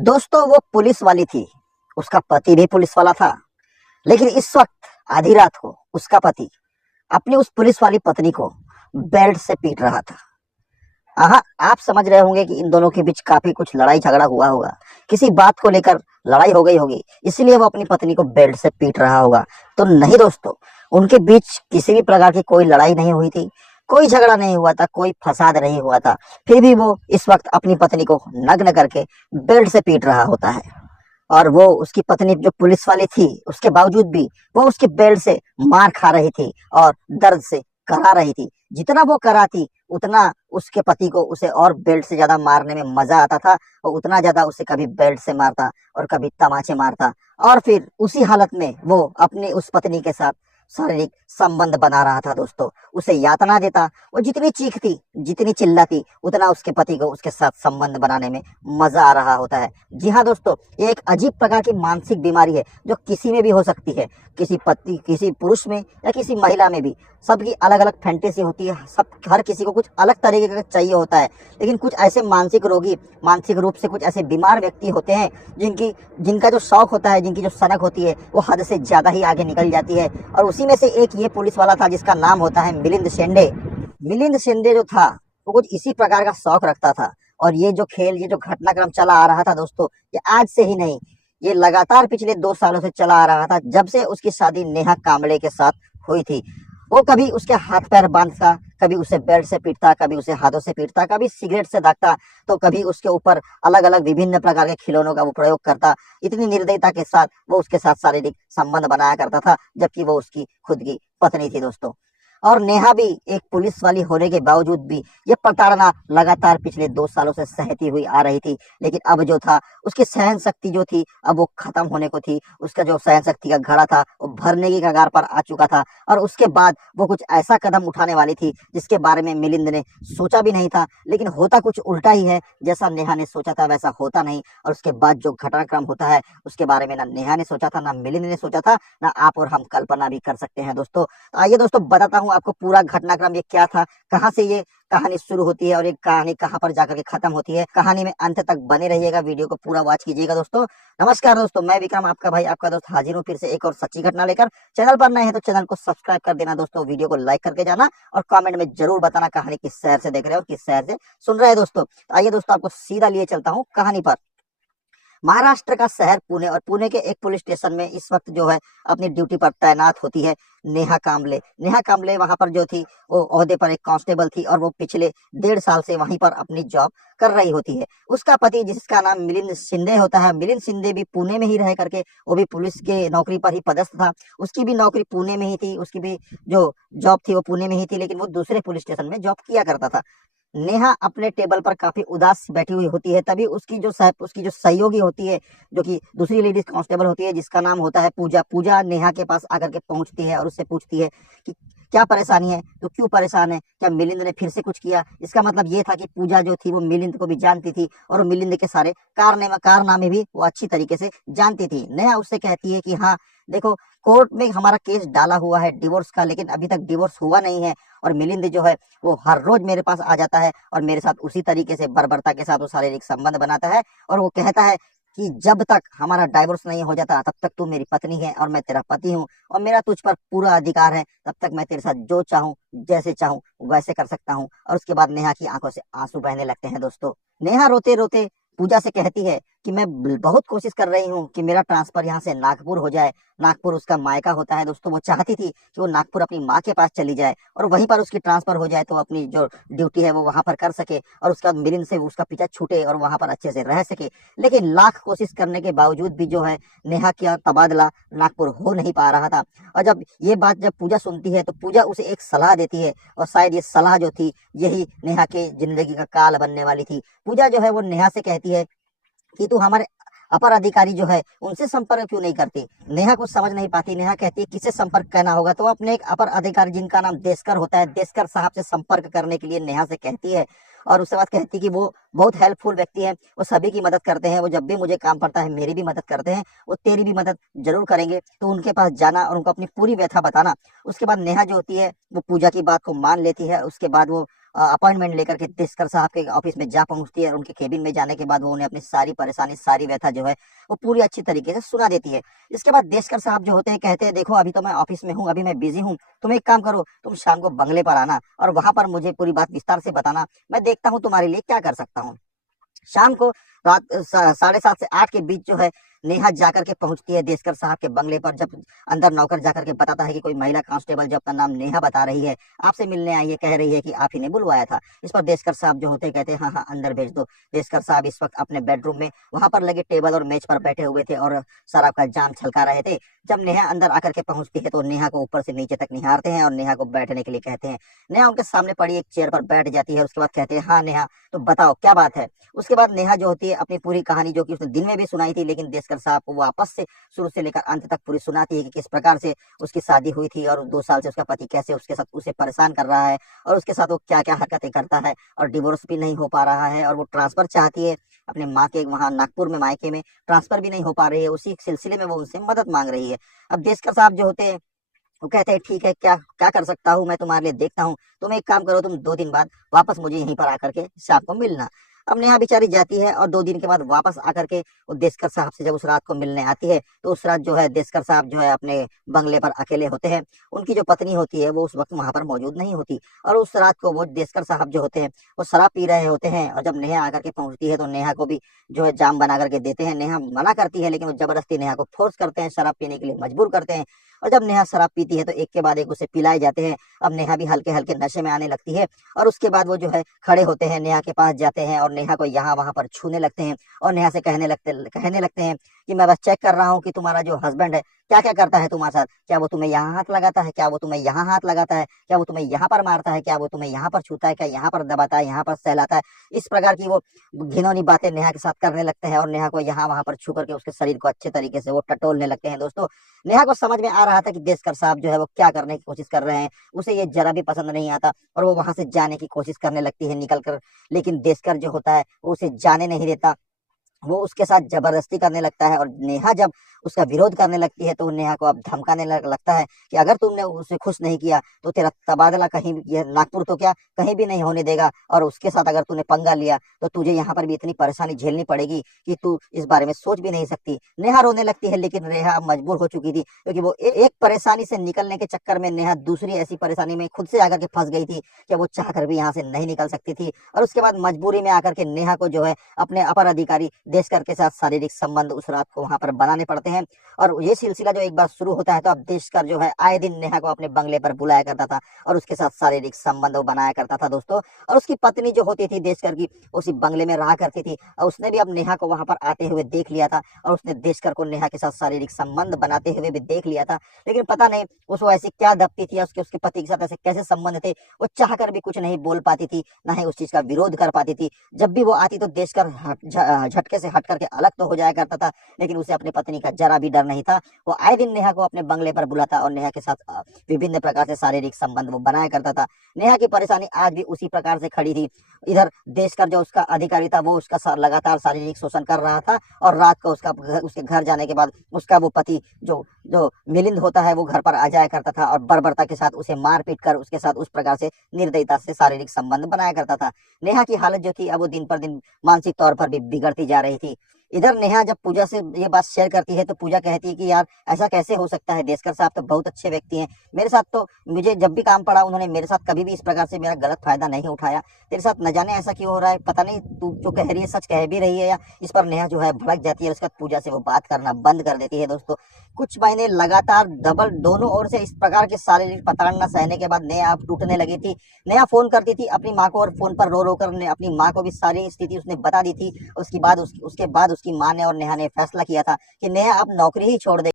दोस्तों वो पुलिस वाली थी, उसका पति भी पुलिस वाला था। लेकिन इस वक्त आधी रात को उसका पति अपनी उस पुलिस वाली पत्नी को बेल्ट से पीट रहा था। हाँ, आप समझ रहे होंगे कि इन दोनों के बीच काफी कुछ लड़ाई झगड़ा हुआ होगा, किसी बात को लेकर लड़ाई हो गई होगी, इसलिए वो अपनी पत्नी को बेल्ट से पीट रहा होगा। तो नहीं दोस्तों, उनके बीच किसी भी प्रकार की कोई लड़ाई नहीं हुई थी, कोई झगड़ा नहीं हुआ था, कोई फसाद नहीं हुआ था। फिर भी वो इस वक्त अपनी पत्नी को नग्न करके बेल्ट से पीट रहा होता है। और वो उसकी पत्नी जो पुलिस वाली थी, उसके बावजूद भी वो उसके बेल्ट से मार खा रही थी और दर्द से करा रही थी। जितना वो कराती उतना उसके पति को उसे और बेल्ट से ज्यादा मारने में मजा आता था, और उतना ज्यादा उसे कभी बेल्ट से मारता और कभी तमाचे मारता। और फिर उसी हालत में वो अपनी उस पत्नी के साथ शारीरिक संबंध बना रहा था दोस्तों, उसे यातना देता। वो जितनी चीखती, जितनी चिल्लाती, उतना उसके पति को उसके साथ संबंध बनाने में मजा आ रहा होता है। जी हाँ दोस्तों, ये एक अजीब प्रकार की मानसिक बीमारी है जो किसी में भी हो सकती है, किसी पति, किसी पुरुष में या किसी महिला में भी। सबकी अलग अलग फैंटेसी होती है, सब हर किसी को कुछ अलग तरीके का चाहिए होता है। लेकिन कुछ ऐसे मानसिक रोगी, मानसिक रूप से कुछ ऐसे बीमार व्यक्ति होते हैं जिनका जो शौक होता है, जिनकी जो सनक होती है, वो हद से ज्यादा ही आगे निकल जाती है। और उसी में से एक ये पुलिस वाला था जिसका नाम होता है मिलिंद शेंडे। मिलिंद शेंडे जो था वो कुछ इसी प्रकार का शौक रखता था। और ये जो खेल, ये जो घटनाक्रम चला आ रहा था दोस्तों, ये आज से ही नहीं, ये लगातार पिछले 2 सालों से चला आ रहा था, जब से उसकी शादी नेहा कांबळे के साथ हुई थी। वो कभी उसके हाथ पैर बांधता, कभी उसे बेल्ट से पीटता, कभी उसे हाथों से पीटता, कभी सिगरेट से दागता, तो कभी उसके ऊपर अलग अलग विभिन्न प्रकार के खिलौनों का वो प्रयोग करता। इतनी निर्दयता के साथ वो उसके साथ शारीरिक संबंध बनाया करता था, जबकि वो उसकी खुद की पत्नी थी दोस्तों। और नेहा भी एक पुलिस वाली होने के बावजूद भी ये प्रताड़ना लगातार पिछले 2 सालों से सहती हुई आ रही थी। लेकिन अब जो था, उसकी सहन शक्ति जो थी अब वो खत्म होने को थी। उसका जो सहन शक्ति का घड़ा था वो भरने की कगार पर आ चुका था। और उसके बाद वो कुछ ऐसा कदम उठाने वाली थी जिसके बारे में मिलिंद ने सोचा भी नहीं था। लेकिन होता कुछ उल्टा ही है, जैसा नेहा ने सोचा था वैसा होता नहीं। और उसके बाद जो घटनाक्रम होता है उसके बारे में ना नेहा ने सोचा था, ना मिलिंद ने सोचा था, ना आप और हम कल्पना भी कर सकते हैं दोस्तों। आइए दोस्तों, बताता हूँ आपको पूरा घटनाक्रम ये क्या था, कहाँ से ये कहानी शुरू होती है और ये कहानी कहाँ पर जाकर के खत्म होती है। कहानी में अंत तक बने रहिएगा, वीडियो को पूरा वॉच कीजिएगा दोस्तों। नमस्कार दोस्तों, मैं विक्रम, आपका भाई, आपका दोस्त, हाजिर हूँ फिर से एक और सच्ची घटना लेकर। चैनल पर नए हैं तो चैनल को सब्सक्राइब कर देना दोस्तों, वीडियो को लाइक करके जाना और कमेंट में जरूर बताना कहानी किस शहर से देख रहे हो, किस शहर से सुन रहे हैं दोस्तों। आइए दोस्तों, आपको सीधा लिए चलता हूँ कहानी पर। महाराष्ट्र का शहर पुणे, और पुणे के एक पुलिस स्टेशन में इस वक्त जो है अपनी ड्यूटी पर तैनात होती है नेहा कांबळे। नेहा कांबळे वहां पर जो थी वो ओहदे पर एक कांस्टेबल थी, और वो पिछले 1.5 साल से वहीं पर अपनी जॉब कर रही होती है। उसका पति जिसका नाम मिलिंद शिंदे होता है, मिलिंद शिंदे भी पुणे में ही रह करके वो भी पुलिस के नौकरी पर ही पदस्थ था। उसकी भी नौकरी पुणे में ही थी, उसकी भी जो जॉब थी वो पुणे में ही थी, लेकिन वो दूसरे पुलिस स्टेशन में जॉब किया करता था। नेहा अपने टेबल पर काफी उदास बैठी हुई होती है, तभी उसकी जो सहयोगी होती है, जो कि दूसरी लेडीज कांस्टेबल होती है, जिसका नाम होता है पूजा। पूजा नेहा के पास आकर के पहुंचती है और उससे पूछती है कि क्या परेशानी है, तो क्यों परेशान है, क्या मिलिंद ने फिर से कुछ किया। इसका मतलब ये था कि पूजा जो थी वो मिलिंद को भी जानती थी और मिलिंद के सारे कारनामे भी वो अच्छी तरीके से जानती थी। नेहा उससे कहती है कि हाँ देखो, कोर्ट में हमारा केस डाला हुआ है डिवोर्स का, लेकिन अभी तक डिवोर्स हुआ नहीं है। और मिलिंद जो है वो हर रोज मेरे पास आ जाता है और मेरे साथ उसी तरीके से बर्बरता के साथ वो शारीरिक संबंध बनाता है, और वो कहता है कि जब तक हमारा डाइवोर्स नहीं हो जाता तब तक तू मेरी पत्नी है और मैं तेरा पति हूँ, और मेरा तुझ पर पूरा अधिकार है। तब तक मैं तेरे साथ जो चाहूँ, जैसे चाहूँ वैसे कर सकता हूँ। और उसके बाद नेहा की आंखों से आंसू बहने लगते हैं दोस्तों। नेहा रोते रोते पूजा से कहती है कि मैं बहुत कोशिश कर रही हूँ कि मेरा ट्रांसफर यहाँ से नागपुर हो जाए। नागपुर उसका मायका होता है दोस्तों, वो चाहती थी कि वो नागपुर अपनी माँ के पास चली जाए और वहीं पर उसकी ट्रांसफर हो जाए, तो अपनी जो ड्यूटी है वो वहां पर कर सके और उसका मिलिंद से उसका पीछा छूटे और वहां पर अच्छे से रह सके। लेकिन लाख कोशिश करने के बावजूद भी जो है नेहा का तबादला नागपुर हो नहीं पा रहा था। और जब पूजा सुनती है तो पूजा उसे एक सलाह देती है, और शायद ये सलाह जो थी यही नेहा के जिंदगी का काल बनने वाली थी। पूजा जो है वो नेहा से कहती है कि तू हमारे अपर अधिकारी जो है उनसे संपर्क क्यों नहीं करती। नेहा कुछ समझ नहीं पाती। नेहा कहती है किससे संपर्क करना होगा, तो अपने एक अपर अधिकारी जिनका नाम देशकर होता है, देशकर साहब से संपर्क करने के लिए नेहा से कहती है। और उसके बाद कहती है कि वो बहुत हेल्पफुल व्यक्ति है, वो सभी की मदद करते हैं, वो जब भी मुझे काम पड़ता है मेरी भी मदद करते हैं, वो तेरी भी मदद जरूर करेंगे, तो उनके पास जाना और उनको अपनी पूरी व्यथा बताना। उसके बाद नेहा जो होती है वो पूजा की बात को मान लेती है। उसके बाद वो अपॉइंटमेंट लेकर के देशकर साहब के ऑफिस में जा पहुंचती है और उनके केबिन में जाने के बाद वो उन्हें अपनी सारी परेशानी, सारी व्यथा जो है वो पूरी अच्छी तरीके से सुना देती है। इसके बाद देशकर साहब जो होते हैं कहते हैं, देखो अभी तो मैं ऑफिस में हूँ, अभी मैं बिजी हूँ, तुम एक काम करो, तुम शाम को बंगले पर आना और वहां पर मुझे पूरी बात विस्तार से बताना, मैं देखता हूँ तुम्हारे लिए क्या कर सकता हूँ। शाम को रात 7:30 से 8 के बीच जो है नेहा जाकर के पहुंचती है देशकर साहब के बंगले पर। जब अंदर नौकर जाकर के बताता है कि कोई महिला कांस्टेबल जो अपना नाम नेहा बता रही है, आपसे मिलने आई है, कह रही है कि आप ही ने बुलवाया था। इस पर देशकर साहब जो होते हैं कहते हैं, हाँ हाँ अंदर भेज दो। देशकर साहब इस वक्त अपने बेडरूम में वहां पर लगे टेबल और मेज पर बैठे हुए थे और शराब का जाम छलका रहे थे। जब नेहा अंदर आकर के पहुंचती है तो नेहा को ऊपर से नीचे तक निहारते हैं और नेहा को बैठने के लिए कहते हैं। नेहा उनके सामने पड़ी एक चेयर पर बैठ जाती है। उसके बाद कहते हैं, हाँ नेहा तो बताओ क्या बात है। उसके बाद नेहा जो होती है अपनी पूरी कहानी जो कि उसने दिन में भी सुनाई थी, लेकिन देशकर साहब को वापस से शुरू से लेकर अंत तक पूरी सुनाती है कि किस प्रकार से उसकी शादी हुई थी और 2 साल से उसका पति कैसे उसके साथ उसे परेशान कर रहा है और उसके साथ वो क्या क्या हरकतें करता है और डिवोर्स भी नहीं हो पा रहा है और वो ट्रांसफर चाहती है अपने माँ के वहां नागपुर में, मायके में ट्रांसफर भी नहीं हो पा रही है। उसी सिलसिले में वो उनसे मदद मांग रही है। अब देशकर साहब जो होते हैं वो कहते हैं, ठीक है क्या क्या कर सकता हूँ मैं तुम्हारे लिए, देखता हूँ। तुम एक काम करो, तुम 2 दिन बाद वापस मुझे यहीं पर आकर के शाम को मिलना। अब नेहा बेचारी जाती है और 2 दिन के बाद वापस आकर के वो देशकर साहब से जब उस रात को मिलने आती है तो उस रात जो है देशकर साहब जो है अपने बंगले पर अकेले होते हैं। उनकी जो पत्नी होती है वो उस वक्त वहां पर मौजूद नहीं होती और उस रात को वो देशकर साहब जो होते हैं वो शराब पी रहे होते हैं। और जब नेहा आकर के पहुंचती है तो नेहा को भी जो है जाम बना करके देते हैं। नेहा मना करती है लेकिन वो जबरदस्ती नेहा को फोर्स करते हैं, शराब पीने के लिए मजबूर करते हैं। और जब नेहा शराब पीती है तो एक के बाद एक उसे पिलाए जाते हैं। अब नेहा भी हल्के हल्के नशे में आने लगती है और उसके बाद वो जो है खड़े होते हैं, नेहा के पास जाते हैं और नेहा को यहाँ वहां पर छूने लगते हैं और नेहा से कहने लगते हैं कि मैं बस चेक कर रहा हूँ कि तुम्हारा जो हस्बैंड है क्या क्या करता है तुम्हारे साथ, क्या वो तुम्हें यहाँ हाथ लगाता है, क्या वो तुम्हें यहाँ हाथ लगाता है, क्या वो तुम्हें यहाँ पर मारता है, क्या वो तुम्हें यहाँ पर छूता है, क्या यहाँ पर दबाता है, यहाँ पर सहलाता है। इस प्रकार की वो घिनौनी बातें नेहा के साथ करने लगते हैं और नेहा को यहाँ वहां पर छू करके उसके शरीर को अच्छे तरीके से वो टटोलने लगते हैं। दोस्तों, नेहा को समझ में आ रहा था कि देशकर साहब जो है वो क्या करने की कोशिश कर रहे हैं, उसे ये जरा भी पसंद नहीं आता और वो वहां से जाने की कोशिश करने लगती है निकल कर। लेकिन देशकर जो होता है वो उसे जाने नहीं देता, वो उसके साथ जबरदस्ती करने लगता है और नेहा जब उसका विरोध करने लगती है तो नेहा को अब धमकाने लगता है कि अगर तुमने उसे खुश नहीं किया तो तेरा तबादला कहीं ये नागपुर तो क्या कहीं भी नहीं होने देगा और उसके साथ अगर तूने पंगा लिया तो तुझे यहाँ पर भी इतनी परेशानी झेलनी पड़ेगी कि तू इस बारे में सोच भी नहीं सकती। नेहा रोने लगती है लेकिन नेहा मजबूर हो चुकी थी क्योंकि वो एक परेशानी से निकलने के चक्कर में नेहा दूसरी ऐसी परेशानी में खुद से आकर के फंस गई थी कि वो चाह कर भी यहाँ से नहीं निकल सकती थी। और उसके बाद मजबूरी में आकर के नेहा को जो है अपने अपर अधिकारी देशकर के साथ शारीरिक संबंध उस रात को वहां पर बनाने पड़ते हैं। और ये सिलसिला जो एक बार शुरू होता है तो अब देशकर जो है आए दिन नेहा को अपने बंगले पर बुलाया करता था और उसके साथ शारीरिक संबंध वो बनाया करता था। दोस्तों, और उसकी पत्नी जो होती थी देशकर की उसी बंगले में रहा करती थी और उसने भी अब नेहा को वहां पर आते हुए देख लिया था और उसने देशकर को नेहा के साथ शारीरिक संबंध बनाते हुए भी देख लिया था। लेकिन पता नहीं उसको ऐसी क्या दबती थी, उसके पति के साथ ऐसे कैसे संबंध थे, वो चाह कर भी कुछ नहीं बोल पाती थी, ना ही उस चीज का विरोध कर पाती थी। जब भी वो आती तो देशकर झटके से हट करके अलग तो हो जाया करता था, लेकिन उसे अपनी पत्नी का जरा भी डर नहीं था। वो आए दिन नेहा को अपने बंगले पर बुलाता और नेहा के साथ विभिन्न प्रकार से शारीरिक संबंध वो बनाया करता था। नेहा की परेशानी आज भी उसी प्रकार से खड़ी थी। इधर देशकर जो उसका अधिकारी था वो उसका लगातार शारीरिक शोषण कर रहा था और रात को उसके घर जाने के बाद उसका वो पति जो जो मिलिंद होता है वो घर पर आ जाया करता था और बर्बरता के साथ उसे मार पीट कर उसके साथ उस प्रकार से निर्दयता से शारीरिक संबंध बनाया करता था। नेहा की हालत जो थी अब वो दिन पर दिन मानसिक तौर पर भी बिगड़ती जा रही थी। इधर नेहा जब पूजा से ये बात शेयर करती है तो पूजा कहती है कि यार ऐसा कैसे हो सकता है, देशकर साहब तो बहुत अच्छे व्यक्ति हैं, मेरे साथ तो मुझे जब भी काम पड़ा उन्होंने मेरे साथ कभी भी इस प्रकार से मेरा गलत फायदा नहीं उठाया, तेरे साथ न जाने ऐसा क्यों हो रहा है, पता नहीं तू जो कह रही है सच कह भी रही है या। इस पर नेहा जो है भड़क जाती है, उसके बाद पूजा से वो बात करना बंद कर देती है। दोस्तों, कुछ महीने लगातार डबल दोनों ओर से इस प्रकार के शारीरिक प्रताड़ना सहने के बाद नेहा अब टूटने लगी थी। नेहा फोन करती थी अपनी माँ को और फोन पर रो रो कर अपनी माँ को भी सारी स्थिति उसने बता दी थी। उसके बाद उसकी माँ ने और नेहा ने फैसला किया था कि नेहा अब नौकरी ही छोड़ दे।